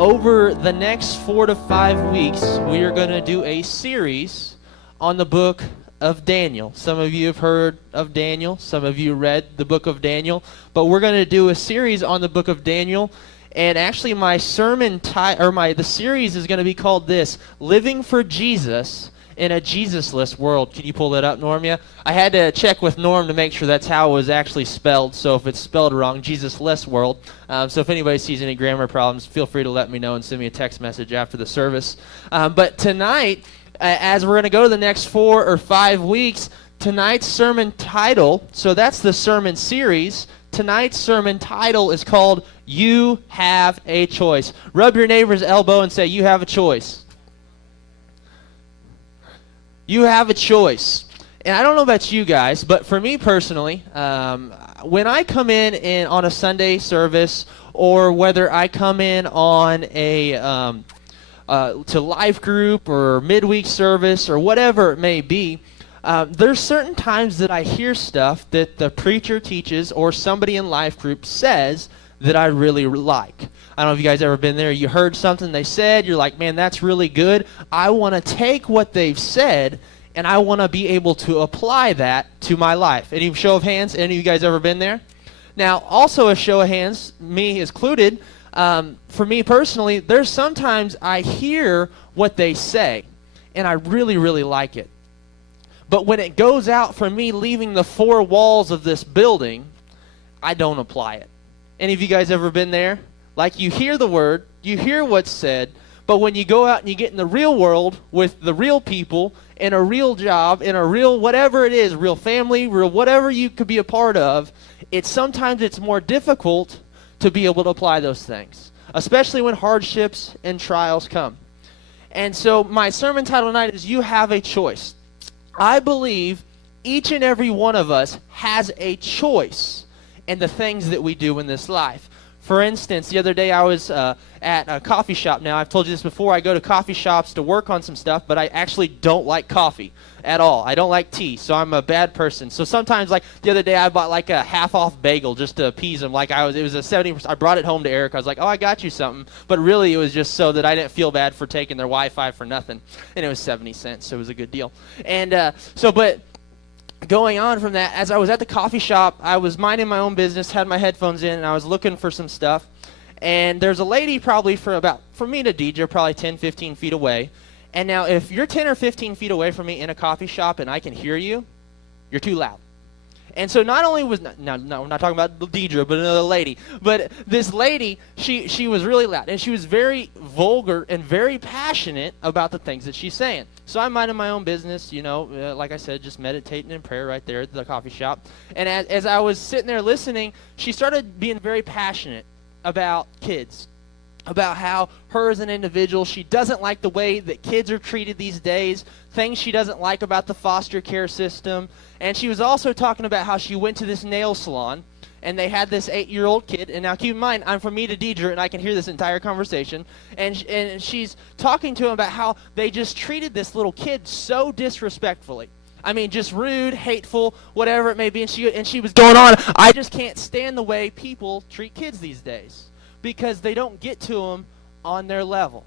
over the next 4 to 5 weeks, we are going to do a series on the book of Daniel. Some of you have heard of Daniel. Some of you read the book of Daniel. But we're going to do a series on the book of Daniel. And actually, my the series is going to be called this: Living for Jesus in a Jesus-less world. Can you pull that up, Norm? Yeah? I had to check with Norm to make sure that's how it was actually spelled. So if it's spelled wrong, Jesus-less world. So if anybody sees any grammar problems, feel free to let me know and send me a text message after the service. But tonight, as we're going to go the next 4 or 5 weeks, tonight's sermon title, so that's the sermon series, tonight's sermon title is called You Have a Choice. Rub your neighbor's elbow and say, you have a choice. You have a choice. And I don't know about you guys, but for me personally, when I come in on a Sunday service, or whether I come in on a to life group or midweek service or whatever it may be, there's certain times that I hear stuff that the preacher teaches or somebody in life group says that I really like. I don't know if you guys ever been there. You heard something they said. You're like, man, that's really good. I want to take what they've said, and I want to be able to apply that to my life. Any show of hands? Any of you guys ever been there? Now, also a show of hands, me included. For me personally, there's sometimes I hear what they say, and I really, really like it. But when it goes out from me leaving the 4 walls of this building, I don't apply it. Any of you guys ever been there? Like, you hear the word, you hear what's said, but when you go out and you get in the real world with the real people, in a real job, in a real whatever it is, real family, real whatever you could be a part of, sometimes it's more difficult to be able to apply those things, especially when hardships and trials come. And so my sermon title tonight is You Have a Choice. I believe each and every one of us has a choice in the things that we do in this life. For instance, the other day I was at a coffee shop. Now, I've told you this before. I go to coffee shops to work on some stuff, but I actually don't like coffee at all. I don't like tea, so I'm a bad person. So sometimes, like the other day, I bought like a half-off bagel just to appease them. Like it was a 70%. I brought it home to Eric. I was like, oh, I got you something. But really, it was just so that I didn't feel bad for taking their Wi-Fi for nothing. And it was 70 cents, so it was a good deal. And but going on from that, as I was at the coffee shop, I was minding my own business, had my headphones in, and I was looking for some stuff. And there's a lady probably from me to Deidre, probably 10, 15 feet away. And now if you're 10 or 15 feet away from me in a coffee shop and I can hear you, you're too loud. And so not only was, no, we're not talking about Deidre, but another lady. But this lady, she was really loud. And she was very vulgar and very passionate about the things that she's saying. So I'm minding my own business, like I said, just meditating in prayer right there at the coffee shop. And as I was sitting there listening, she started being very passionate about kids, about how her as an individual, she doesn't like the way that kids are treated these days, things she doesn't like about the foster care system. And she was also talking about how she went to this nail salon, and they had this 8-year-old kid. And now keep in mind, I'm from me to Deidre, and I can hear this entire conversation. And she's talking to him about how they just treated this little kid so disrespectfully. I mean, just rude, hateful, whatever it may be. And she was going on, I just can't stand the way people treat kids these days, because they don't get to them on their level.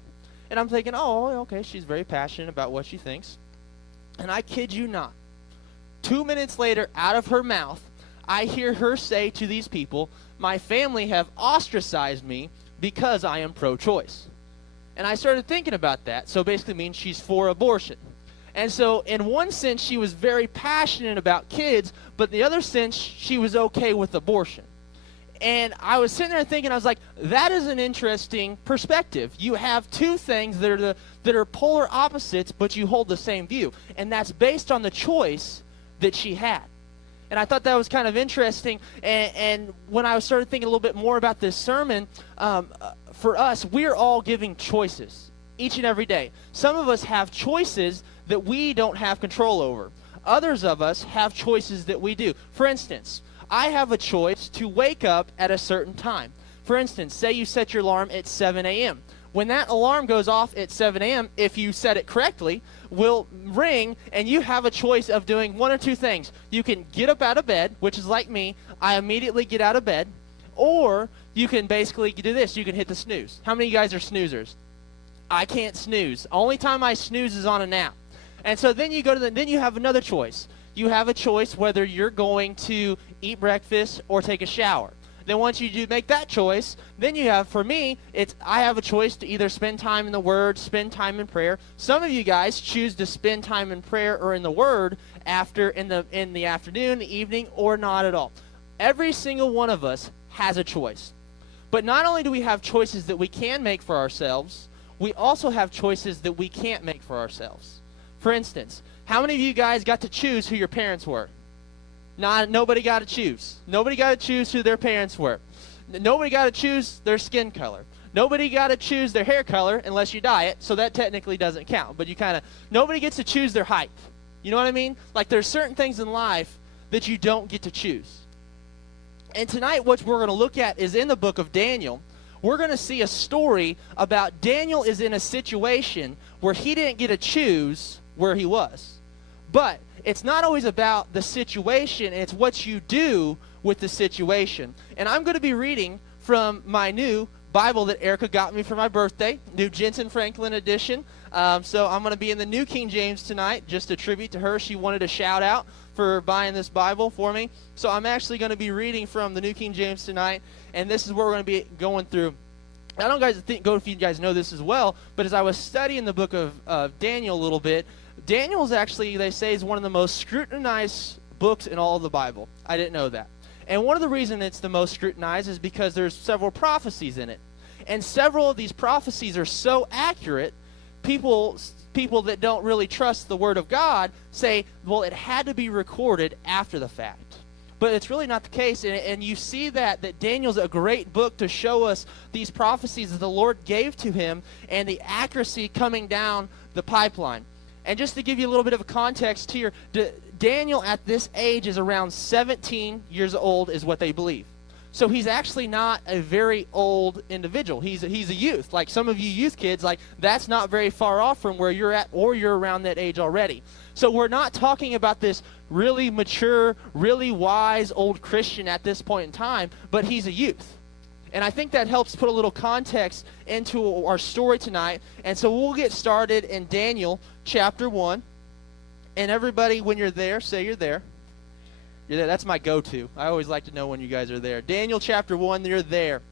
And I'm thinking, oh, okay, she's very passionate about what she thinks. And I kid you not, 2 minutes later, out of her mouth, I hear her say to these people, my family have ostracized me because I am pro-choice. And I started thinking about that. So basically means she's for abortion. And so in one sense, she was very passionate about kids, but in the other sense, she was okay with abortion. And I was sitting there thinking, I was like, that is an interesting perspective. You have two things that are polar opposites, but you hold the same view. And that's based on the choice that she had. And I thought that was kind of interesting. And when I started thinking a little bit more about this sermon, for us, we're all giving choices each and every day. Some of us have choices that we don't have control over. Others of us have choices that we do. For instance, I have a choice to wake up at a certain time. For instance, say you set your alarm at 7 a.m. When that alarm goes off at 7 a.m., if you set it correctly, will ring, and you have a choice of doing one or two things. You can get up out of bed, which is like me. I immediately get out of bed. Or you can basically do this. You can hit the snooze. How many of you guys are snoozers? I can't snooze. Only time I snooze is on a nap. And so then you go to then you have another choice. You have a choice whether you're going to eat breakfast or take a shower. Then once you do make that choice, then you have, for me, I have a choice to either spend time in the Word, spend time in prayer. Some of you guys choose to spend time in prayer or in the Word in the afternoon, the evening, or not at all. Every single one of us has a choice. But not only do we have choices that we can make for ourselves, we also have choices that we can't make for ourselves. For instance, how many of you guys got to choose who your parents were? Nobody got to choose. Nobody got to choose who their parents were. Nobody got to choose their skin color. Nobody got to choose their hair color unless you dye it, so that technically doesn't count. But nobody gets to choose their height. You know what I mean? Like, there's certain things in life that you don't get to choose. And tonight what we're going to look at is in the book of Daniel. We're going to see a story about Daniel is in a situation where he didn't get to choose where he was. But it's not always about the situation, it's what you do with the situation. And I'm going to be reading from my new Bible that Erica got me for my birthday, new Jensen Franklin edition. So I'm going to be in the New King James tonight, just a tribute to her. She wanted a shout out for buying this Bible for me. So I'm actually going to be reading from the New King James tonight, and this is what we're going to be going through. I don't go if you guys know this as well, but as I was studying the book of Daniel a little bit, Daniel's actually, they say, is one of the most scrutinized books in all of the Bible. I didn't know that. And one of the reasons it's the most scrutinized is because there's several prophecies in it. And several of these prophecies are so accurate, people that don't really trust the Word of God say, well, it had to be recorded after the fact. But it's really not the case, and you see that Daniel's a great book to show us these prophecies that the Lord gave to him and the accuracy coming down the pipeline. And just to give you a little bit of a context here, Daniel at this age is around 17 years old is what they believe. So he's actually not a very old individual. He's a youth. Like some of you youth kids, like that's not very far off from where you're at, or you're around that age already. So we're not talking about this really mature, really wise old Christian at this point in time, but he's a youth. And I think that helps put a little context into our story tonight. And so we'll get started in Daniel chapter 1. And everybody, when you're there, say you're there. You're there. That's my go-to. I always like to know when you guys are there. Daniel chapter 1, you're there.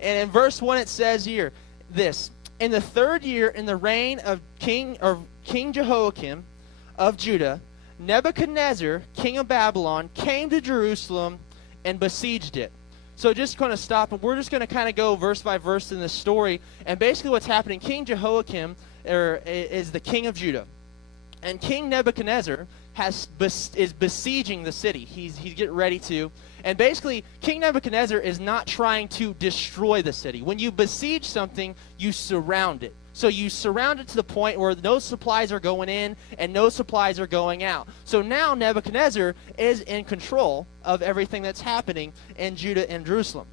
And in verse 1 it says here, this: in the third year in the reign of King Jehoiakim of Judah, Nebuchadnezzar, king of Babylon, came to Jerusalem and besieged it. So just going to stop, and we're just going to kind of go verse by verse in this story. And basically what's happening, King Jehoiakim is the king of Judah. And King Nebuchadnezzar is besieging the city. He's getting ready to. And basically, King Nebuchadnezzar is not trying to destroy the city. When you besiege something, you surround it. So you surround it to the point where no supplies are going in and no supplies are going out. So now Nebuchadnezzar is in control of everything that's happening in Judah and Jerusalem.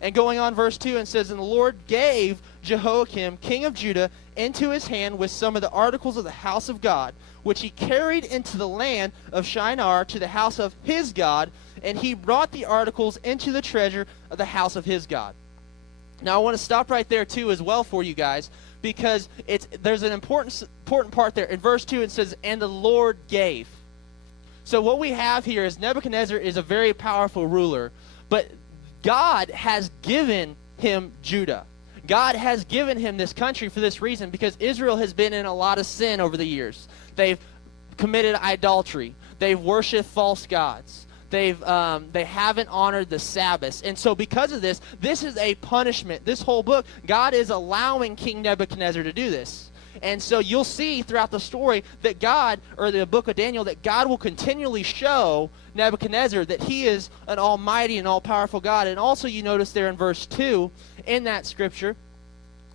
And going on verse 2, and says, and the Lord gave Jehoiakim, king of Judah, into his hand with some of the articles of the house of God, which he carried into the land of Shinar to the house of his God, and he brought the articles into the treasure of the house of his God. Now I want to stop right there too as well for you guys, because there's an important part there. In verse 2 it says, and the Lord gave. So what we have here is Nebuchadnezzar is a very powerful ruler, but God has given him Judah. God has given him this country for this reason, because Israel has been in a lot of sin over the years. They've committed idolatry. They've worshipped false gods. They haven't honored the Sabbath. And so because of this, this is a punishment. This whole book, God is allowing King Nebuchadnezzar to do this. And so you'll see throughout the story that God, or the book of Daniel, that God will continually show Nebuchadnezzar that he is an almighty and all-powerful God. And also you notice there in verse 2 in that scripture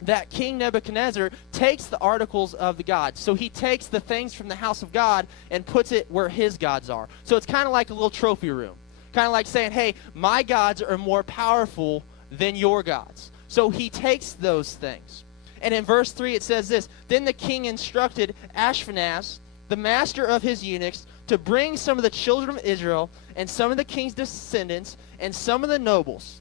that King Nebuchadnezzar takes the articles of the gods. So he takes the things from the house of God and puts it where his gods are. So it's kind of like a little trophy room. Kind of like saying, hey, my gods are more powerful than your gods. So he takes those things. And in verse 3 it says this, then the king instructed Ashpenaz, the master of his eunuchs, to bring some of the children of Israel and some of the king's descendants and some of the nobles.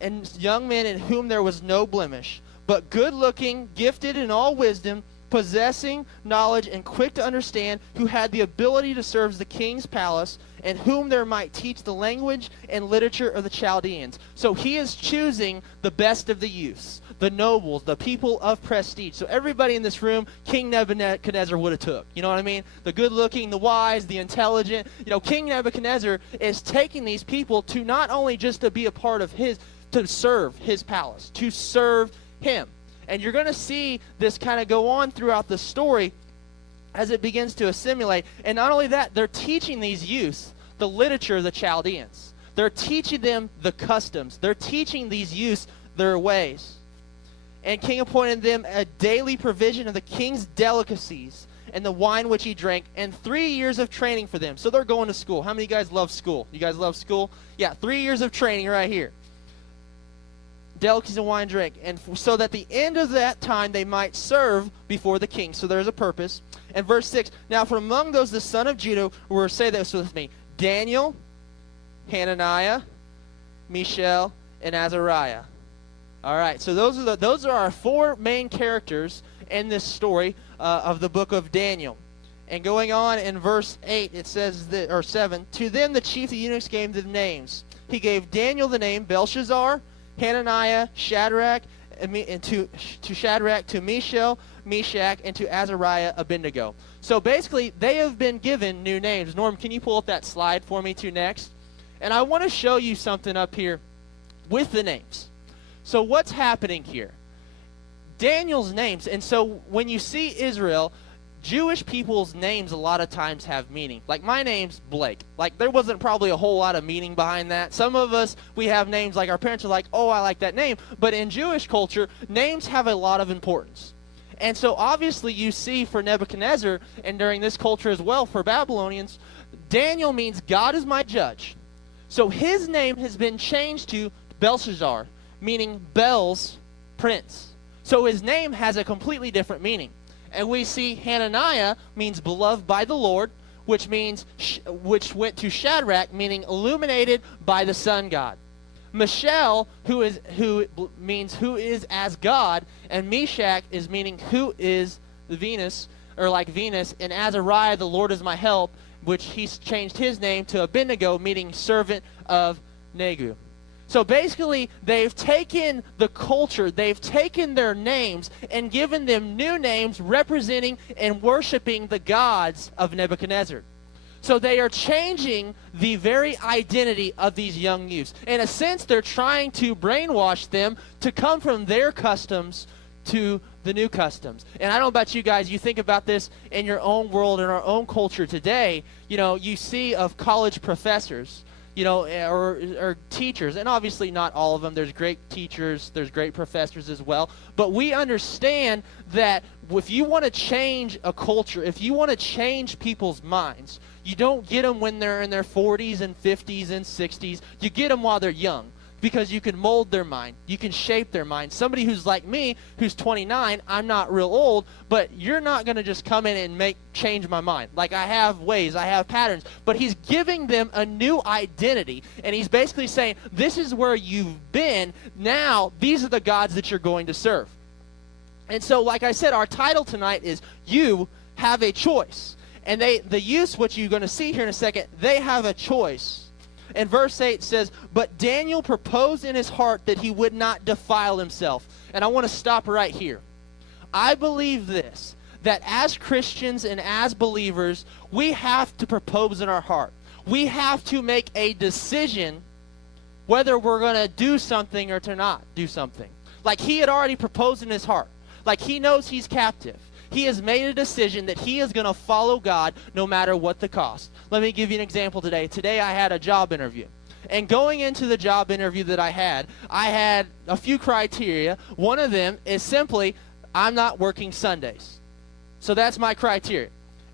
and young men in whom there was no blemish, but good-looking, gifted in all wisdom, possessing knowledge and quick to understand, who had the ability to serve the king's palace, and whom there might teach the language and literature of the Chaldeans. So he is choosing the best of the youths, the nobles, the people of prestige. So everybody in this room, King Nebuchadnezzar would have took. You know what I mean? The good-looking, the wise, the intelligent. King Nebuchadnezzar is taking these people to not only just to be a part of to serve his palace, to serve him. And you're going to see this kind of go on throughout the story as it begins to assimilate. And not only that, they're teaching these youths the literature of the Chaldeans. They're teaching them the customs. They're teaching these youths their ways. And king appointed them a daily provision of the king's delicacies and the wine which he drank, and 3 years of training for them. So they're going to school. How many of you guys love school? You guys love school? Yeah, 3 years of training right here. Delicacies and wine drink, and so that the end of that time they might serve before the king. So there's a purpose. And verse 6, now from among those the son of Judah were, say this with me, Daniel, Hananiah, Mishael, and Azariah. All right, so those are our four main characters in this story of the book of Daniel. And going on in verse 8, it says, or 7, to them the chief of the eunuchs gave them names. He gave Daniel the name Belshazzar, Hananiah, Shadrach, and to Shadrach, to Mishael, Meshach, and to Azariah, Abednego. So basically, they have been given new names. Norm, can you pull up that slide for me to next? And I want to show you something up here with the names. So what's happening here? Daniel's names. And so when you see Israel, Jewish people's names a lot of times have meaning. Like my name's Blake. Like there wasn't probably a whole lot of meaning behind that. Some of us, we have names like our parents are like, oh, I like that name. But in Jewish culture, names have a lot of importance. And so obviously you see for Nebuchadnezzar, and during this culture as well for Babylonians, Daniel means God is my judge. So his name has been changed to Belshazzar, meaning Bel's prince. So his name has a completely different meaning. And we see Hananiah means beloved by the Lord, which went to Shadrach, meaning illuminated by the sun god. Mishael, who means who is as God, and Meshach is meaning who is the Venus, or like Venus, and Azariah, the Lord is my help, which he's changed his name to Abednego, meaning servant of Nagu. So basically, they've taken the culture, they've taken their names and given them new names representing and worshiping the gods of Nebuchadnezzar. So they are changing the very identity of these young youths. In a sense, they're trying to brainwash them to come from their customs to the new customs. And I don't know about you guys, you think about this in your own world, in our own culture today, you see of college professors, or teachers, and obviously not all of them. There's great teachers, there's great professors as well. But we understand that if you want to change a culture, if you want to change people's minds, you don't get them when they're in their 40s and 50s and 60s. You get them while they're young, because you can mold their mind. You can shape their mind. Somebody who's like me, who's 29, I'm not real old, but you're not going to just come in and change my mind. Like I have ways, I have patterns. But he's giving them a new identity, and he's basically saying, this is where you've been. Now, these are the gods that you're going to serve. And so, like I said, our title tonight is You Have a Choice. And the youths, what you're going to see here in a second, they have a choice. And verse 8 says, but Daniel proposed in his heart that he would not defile himself. And I want to stop right here. I believe this, that as Christians and as believers, we have to propose in our heart. We have to make a decision whether we're going to do something or to not do something. Like he had already proposed in his heart. Like he knows he's captive. He has made a decision that he is going to follow God no matter what the cost. Let me give you an example today. Today I had a job interview. And going into the job interview that I had a few criteria. One of them is simply, I'm not working Sundays. So that's my criteria.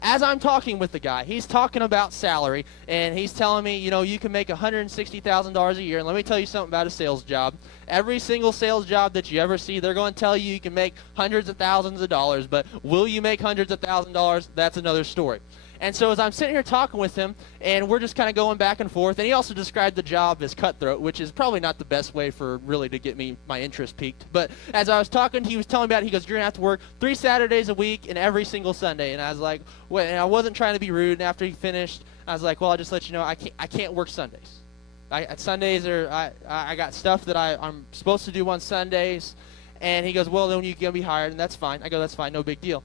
As I'm talking with the guy, he's talking about salary, and he's telling me, you can make $160,000 a year. And let me tell you something about a sales job. Every single sales job that you ever see, they're going to tell you can make hundreds of thousands of dollars, but will you make hundreds of thousands of dollars? That's another story. And so as I'm sitting here talking with him, and we're just kind of going back and forth, and he also described the job as cutthroat, which is probably not the best way for really to get me my interest piqued. But as I was talking, he was telling me about it. He goes, "You're going to have to work 3 Saturdays a week and every single Sunday." And I was like, well, and I wasn't trying to be rude. And after he finished, I was like, "Well, I'll just let you know, I can't work Sundays. Sundays I got stuff that I'm supposed to do on Sundays." And he goes, "Well, then you're going to be hired," and that's fine. I go, "That's fine, no big deal."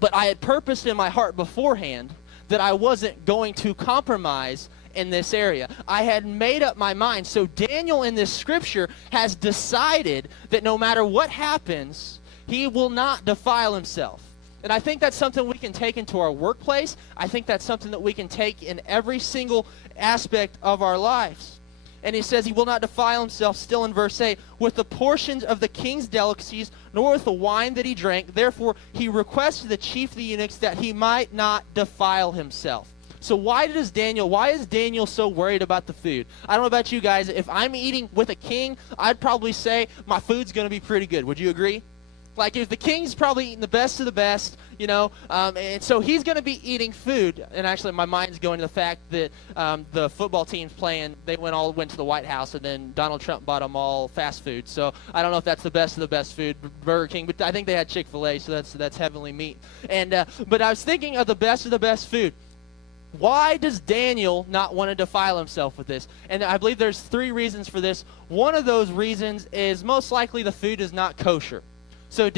But I had purposed in my heart beforehand that I wasn't going to compromise in this area. I had made up my mind. So Daniel in this scripture has decided that no matter what happens, he will not defile himself. And I think that's something we can take into our workplace. I think that's something that we can take in every single aspect of our lives. And he says he will not defile himself, still in verse 8, with the portions of the king's delicacies, nor with the wine that he drank. Therefore, he requested the chief of the eunuchs that he might not defile himself. So why is Daniel so worried about the food? I don't know about you guys. If I'm eating with a king, I'd probably say my food's going to be pretty good. Would you agree? Like, if the king's probably eating the best of the best, and so he's going to be eating food. And actually, my mind's going to the fact that the football team's playing, they went to the White House, and then Donald Trump bought them all fast food. So I don't know if that's the best of the best food, Burger King, but I think they had Chick-fil-A, so that's heavenly meat. And but I was thinking of the best food. Why does Daniel not want to defile himself with this? And I believe there's 3 reasons for this. One of those reasons is most likely the food is not kosher. So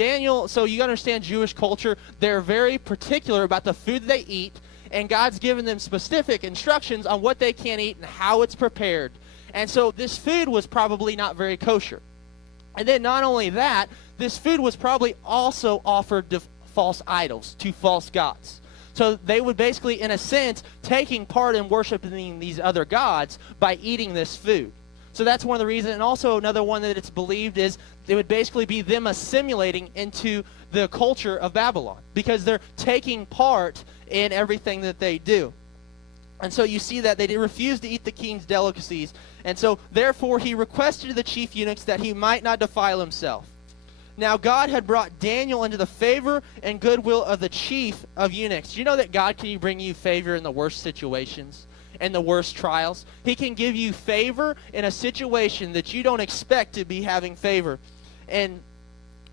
you understand Jewish culture, they're very particular about the food they eat, and God's given them specific instructions on what they can eat and how it's prepared. And so this food was probably not very kosher. And then not only that, this food was probably also offered to false idols, to false gods. So they would basically, in a sense, taking part in worshiping these other gods by eating this food. So that's one of the reasons. And also another one that it's believed is it would basically be them assimilating into the culture of Babylon, because they're taking part in everything that they do. And so you see that they refused to eat the king's delicacies. And so therefore he requested of the chief eunuchs that he might not defile himself. Now God had brought Daniel into the favor and goodwill of the chief of eunuchs. Do you know that God can bring you favor in the worst situations? And the worst trials? He can give you favor in a situation that you don't expect to be having favor. And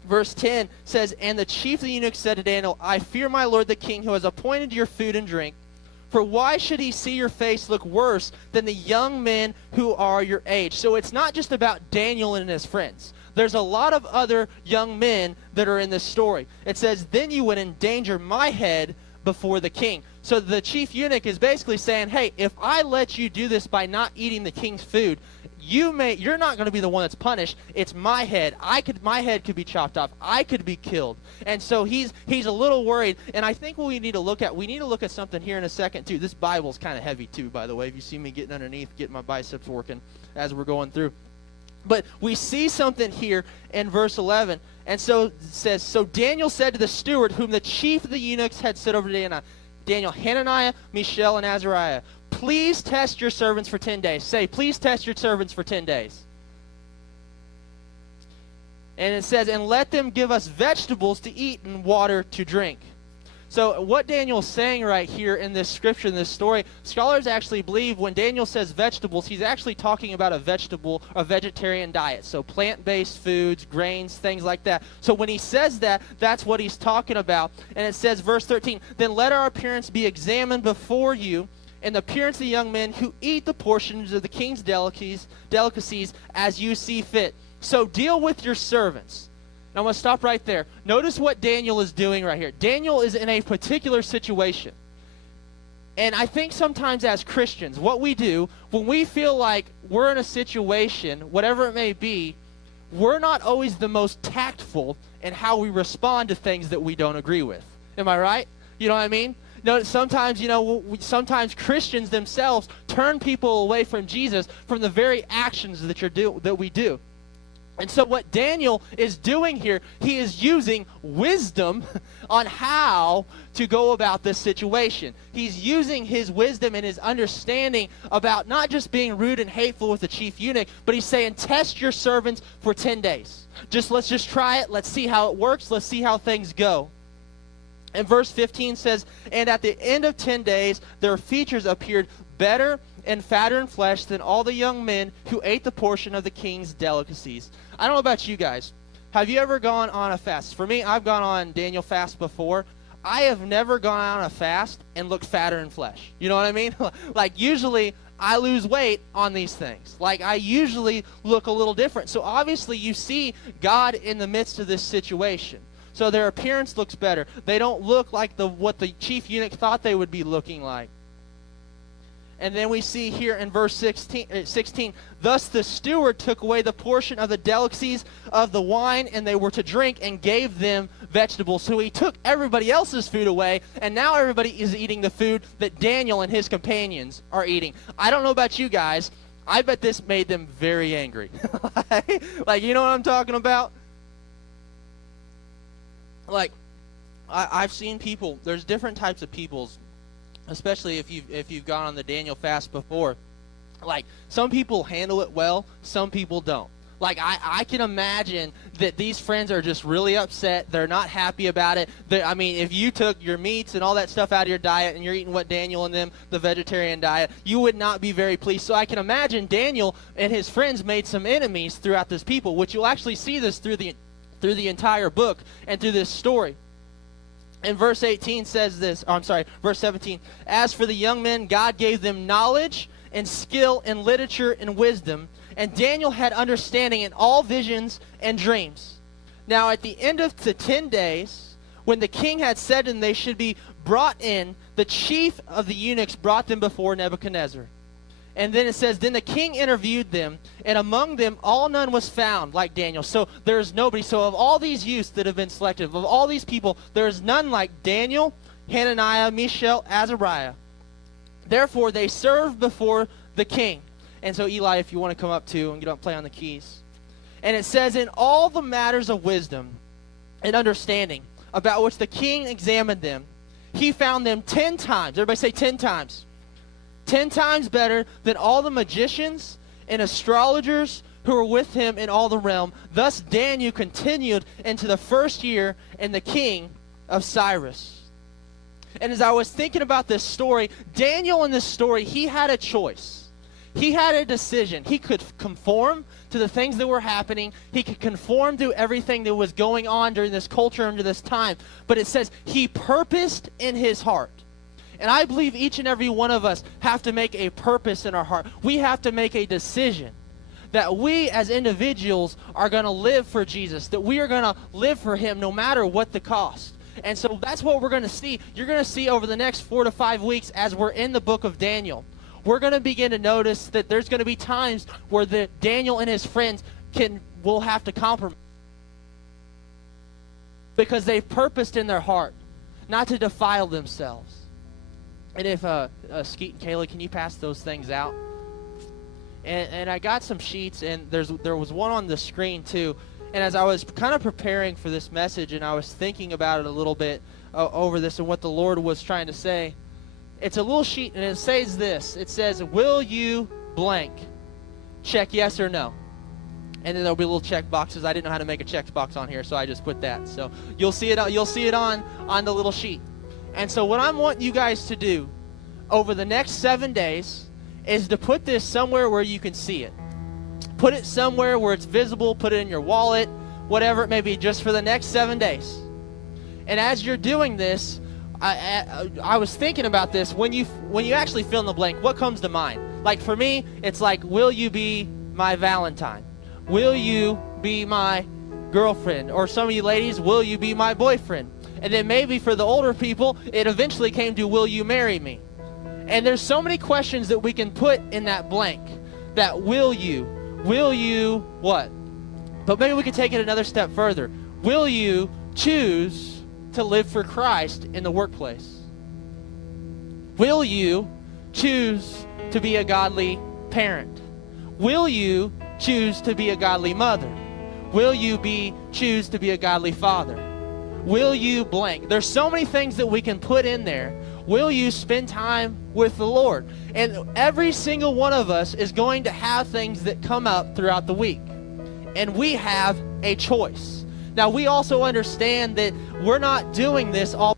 verse 10 says, "And the chief of the eunuchs said to Daniel, I fear my lord the king, who has appointed your food and drink. For why should he see your face look worse than the young men who are your age?" So it's not just about Daniel and his friends. There's a lot of other young men that are in this story. It says, "Then you would endanger my head before the king." So the chief eunuch is basically saying, hey, if I let you do this by not eating the king's food, you're not going to be the one that's punished. It's my head. My head could be chopped off. I could be killed. And so he's a little worried. And I think what we need to look at something here in a second too. This Bible's kind of heavy too, by the way. If you see me getting underneath, getting my biceps working as we're going through. But we see something here in verse 11. And so it says, "So Daniel said to the steward, whom the chief of the eunuchs had set over Daniel, Hananiah, Mishael, and Azariah, please test your servants for 10 days. Say, please test your servants for 10 days. And it says, and let them give us vegetables to eat and water to drink. So what Daniel's saying right here in this scripture, in this story, scholars actually believe when Daniel says vegetables, he's actually talking about a vegetarian diet. So plant-based foods, grains, things like that. So when he says that, that's what he's talking about. And it says, verse 13, then let our appearance be examined before you, and the appearance of the young men who eat the portions of the king's delicacies as you see fit. So deal with your servants. Now I'm going to stop right there. Notice what Daniel is doing right here. Daniel is in a particular situation. And I think sometimes as Christians, what we do, when we feel like we're in a situation, whatever it may be, we're not always the most tactful in how we respond to things that we don't agree with. Am I right? You know what I mean? No, sometimes, sometimes Christians themselves turn people away from Jesus from the very actions that we do. And so what Daniel is doing here, he is using wisdom on how to go about this situation. He's using his wisdom and his understanding about not just being rude and hateful with the chief eunuch, but he's saying, test your servants for 10 days. Let's just try it. Let's see how it works. Let's see how things go. And verse 15 says, and at the end of 10 days, their features appeared better and fatter in flesh than all the young men who ate the portion of the king's delicacies. I don't know about you guys. Have you ever gone on a fast? For me, I've gone on Daniel fast before. I have never gone on a fast and looked fatter in flesh. You know what I mean? Like, usually I lose weight on these things. Like, I usually look a little different. So obviously you see God in the midst of this situation. So their appearance looks better. They don't look like what the chief eunuch thought they would be looking like. And then we see here in verse 16, thus the steward took away the portion of the delicacies of the wine, and they were to drink, and gave them vegetables. So he took everybody else's food away, and now everybody is eating the food that Daniel and his companions are eating. I don't know about you guys. I bet this made them very angry. Like, you know what I'm talking about? Like, I've seen people, there's different types of peoples, especially if you've gone on the Daniel fast before. Like, some people handle it well, some people don't. Like, I can imagine that these friends are just really upset. They're not happy about it. I mean, if you took your meats and all that stuff out of your diet and you're eating what Daniel and them, the vegetarian diet, you would not be very pleased. So I can imagine Daniel and his friends made some enemies throughout this people, which you'll actually see this through the entire book and through this story. And verse 18 says this, verse 17, as for the young men, God gave them knowledge and skill in literature and wisdom, and Daniel had understanding in all visions and dreams. Now at the end of the 10 days, when the king had said to them they should be brought in, the chief of the eunuchs brought them before Nebuchadnezzar. And then it says, then the king interviewed them, and among them none was found like Daniel. So there's nobody. So of all these youths that have been selected, of all these people, there is none like Daniel, Hananiah, Mishael, Azariah. Therefore they served before the king. And so Eli, if you want to come up too and get up and play on the keys. And it says, in all the matters of wisdom and understanding, about which the king examined them, he found them 10 times. Everybody say 10 times. 10 times better than all the magicians and astrologers who were with him in all the realm. Thus Daniel continued into the first year in the king of Cyrus. And as I was thinking about this story, Daniel in this story, he had a choice. He had a decision. He could conform to the things that were happening. He could conform to everything that was going on during this culture under this time. But it says he purposed in his heart. And I believe each and every one of us have to make a purpose in our heart. We have to make a decision that we as individuals are going to live for Jesus, that we are going to live for him no matter what the cost. And so that's what we're going to see. You're going to see over the next 4 to 5 weeks as we're in the book of Daniel. We're going to begin to notice that there's going to be times where Daniel and his friends will have to compromise because they've purposed in their heart not to defile themselves. And if Skeet and Kayla, can you pass those things out? And I got some sheets, and there was one on the screen too. And as I was kind of preparing for this message, and I was thinking about it a little bit over this and what the Lord was trying to say, it's a little sheet, and it says this. It says, "Will you blank? Check yes or no." And then there'll be little check boxes. I didn't know how to make a check box on here, so I just put that. So you'll see it. You'll see it on the little sheet. And so what I want you guys to do over the next 7 days is to put this somewhere where you can see it. Put it somewhere where it's visible. Put it in your wallet, whatever it may be, just for the next 7 days. And as you're doing this, I was thinking about this. When you actually fill in the blank, what comes to mind? Like for me, it's like, will you be my Valentine? Will you be my girlfriend? Or some of you ladies, will you be my boyfriend? And then maybe for the older people, it eventually came to, will you marry me? And there's so many questions that we can put in that blank. That will you what? But maybe we could take it another step further. Will you choose to live for Christ in the workplace? Will you choose to be a godly parent? Will you choose to be a godly mother? Will you choose to be a godly father? Will you blank? There's so many things that we can put in there. Will you spend time with the Lord? And every single one of us is going to have things that come up throughout the week. And we have a choice. Now, we also understand that we're not doing this all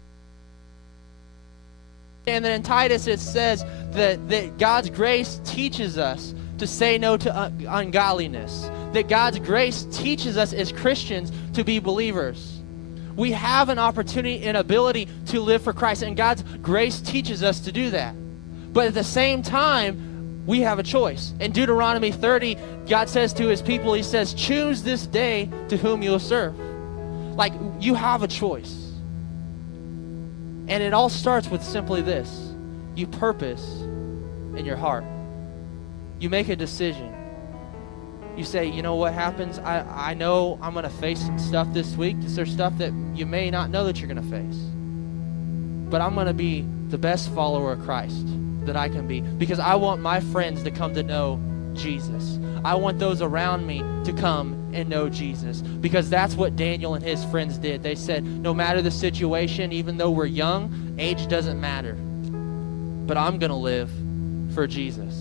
And then in Titus it says that God's grace teaches us to say no to ungodliness. That God's grace teaches us as Christians to be believers. We have an opportunity and ability to live for Christ, and God's grace teaches us to do that. But at the same time, we have a choice. In Deuteronomy 30, God says to his people, he says, choose this day to whom you'll serve. Like, you have a choice. And it all starts with simply this. You purpose in your heart. You make a decision. You say, you know what happens? I know I'm going to face some stuff this week. There's stuff that you may not know that you're going to face. But I'm going to be the best follower of Christ that I can be, because I want my friends to come to know Jesus. I want those around me to come and know Jesus, because that's what Daniel and his friends did. They said, no matter the situation, even though we're young, age doesn't matter. But I'm going to live for Jesus.